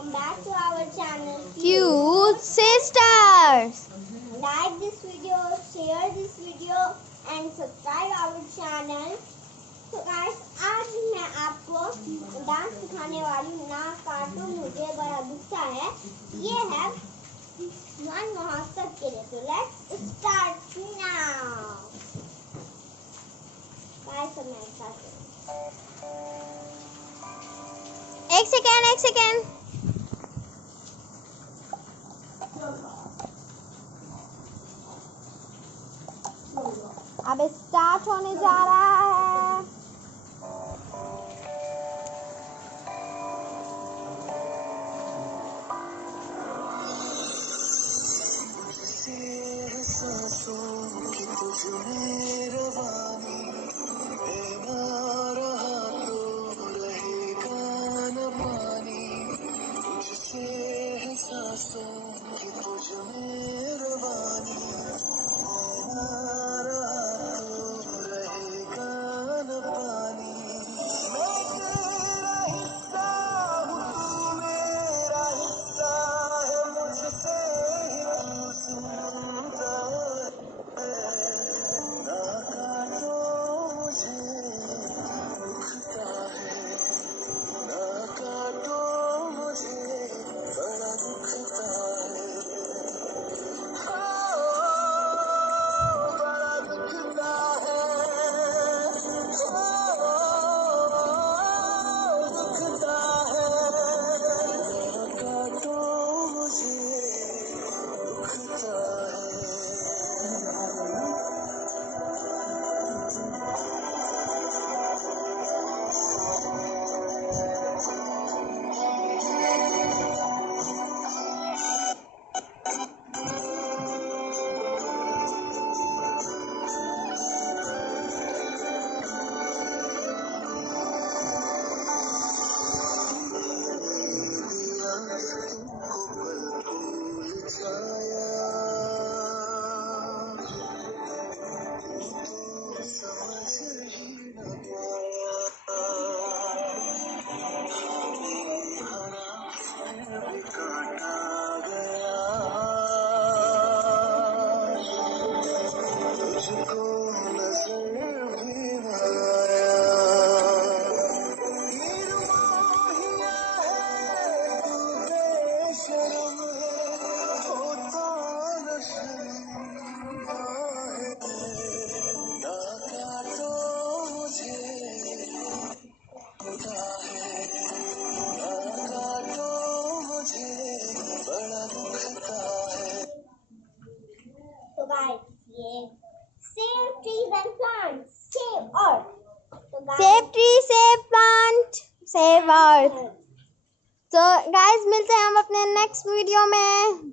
welcome back to our channel Cute Sisters. Like this video, share this video and subscribe our channel. तो guys आज मैं आपको dance सिखाने वाली हूँ। ना काटो मुझे बड़ा गुस्सा है। ये है वन महोत्सव के लिए। तो लेट्स स्टार्ट नाउ। गाइस मैं स्टार्ट एक सेकेंड अब स्टार्ट होने जा रहा है। तो गाइस ये save trees and plants save earth. Save tree, save plant, save earth. तो गाइस मिलते हैं हम अपने नेक्स्ट वीडियो में।